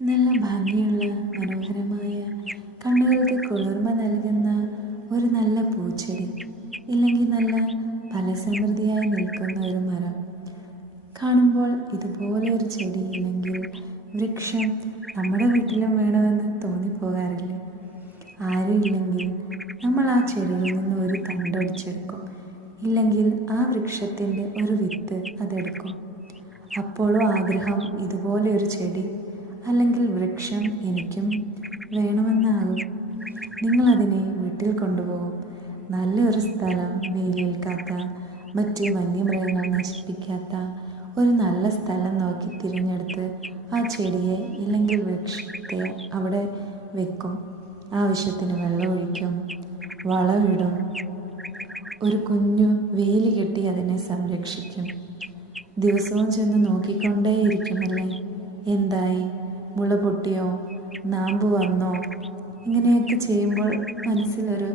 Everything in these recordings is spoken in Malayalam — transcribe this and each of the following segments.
നല്ല ഭംഗിയുള്ള മനോഹരമായ കണ്ണുകൾക്ക് കുളിർമ നൽകുന്ന ഒരു നല്ല പൂച്ചെടി, ഇല്ലെങ്കിൽ നല്ല ഫലസമൃദ്ധിയായി നിൽക്കുന്ന ഒരു മരം കാണുമ്പോൾ ഇതുപോലെ ഒരു ചെടി ഇല്ലെങ്കിൽ വൃക്ഷം നമ്മുടെ വീട്ടിലും വേണമെന്ന് തോന്നിപ്പോകാറില്ലേ? ആരും ഇല്ലെങ്കിൽ നമ്മൾ ആ ചെടിയിൽ നിന്ന് ഒരു തണ്ടൊടിച്ചെടുക്കും, ഇല്ലെങ്കിൽ ആ വൃക്ഷത്തിൻ്റെ ഒരു വിത്ത് അതെടുക്കും. അപ്പോഴും ആഗ്രഹം ഇതുപോലെ ഒരു ചെടി അല്ലെങ്കിൽ വൃക്ഷം എനിക്കും വേണമെന്നാകും. നിങ്ങളതിനെ വീട്ടിൽ കൊണ്ടുപോകും. നല്ലൊരു സ്ഥലം, വെയിലേൽക്കാത്ത, മറ്റ് വന്യമൃഗങ്ങൾ നശിപ്പിക്കാത്ത ഒരു നല്ല സ്ഥലം നോക്കി തിരഞ്ഞെടുത്ത് ആ ചെടിയെ ഇല്ലെങ്കിൽ വൃക്ഷത്തെ അവിടെ വെക്കും. ആവശ്യത്തിന് വെള്ളമൊഴിക്കും, വളമിടും, ഒരു കുഞ്ഞു വേലി കെട്ടി അതിനെ സംരക്ഷിക്കും. ദിവസവും ചെന്ന് നോക്കിക്കൊണ്ടേയിരിക്കുമല്ലേ, എന്തായി, മുള പൊട്ടിയോ, നാമ്പ് വന്നോ? ഇങ്ങനെയൊക്കെ ചെയ്യുമ്പോൾ മനസ്സിലൊരു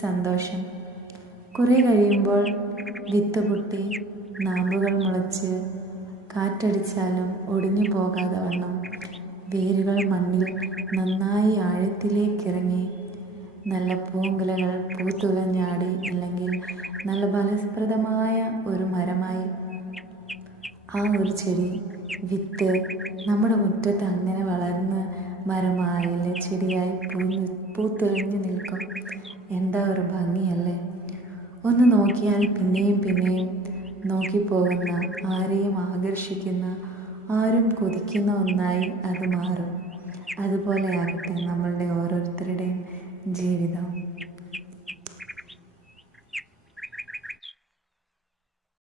സന്തോഷം. കുറേ കഴിയുമ്പോൾ വിത്ത് പൊട്ടി നാമ്പുകൾ മുളച്ച് കാറ്റടിച്ചാലും ഒടിഞ്ഞു പോകാതെ വണ്ണം വേരുകൾ മണ്ണിൽ നന്നായി ആഴത്തിലേക്കിറങ്ങി നല്ല പൂങ്കുലകൾ പൂത്തുലഞ്ഞാടി അല്ലെങ്കിൽ നല്ല ഫലപ്രദമായ ഒരു മരമായി ആ ഒരു ചെടി വിത്ത് നമ്മുടെ മുറ്റത്ത് അങ്ങനെ വളർന്ന് മരമായില്ലേ, ചെടിയായി പൂത്തുലഞ്ഞു നിൽക്കും. എന്താ ഒരു ഭംഗിയല്ലേ! ഒന്ന് നോക്കിയാൽ പിന്നെയും പിന്നെയും നോക്കിപ്പോകുന്ന, ആരെയും ആകർഷിക്കുന്ന, ആരും കൊതിക്കുന്ന ഒന്നായി അത് മാറും. അതുപോലെ ആകട്ടെ നമ്മളുടെ ഓരോരുത്തരുടെയും ജീവിതം.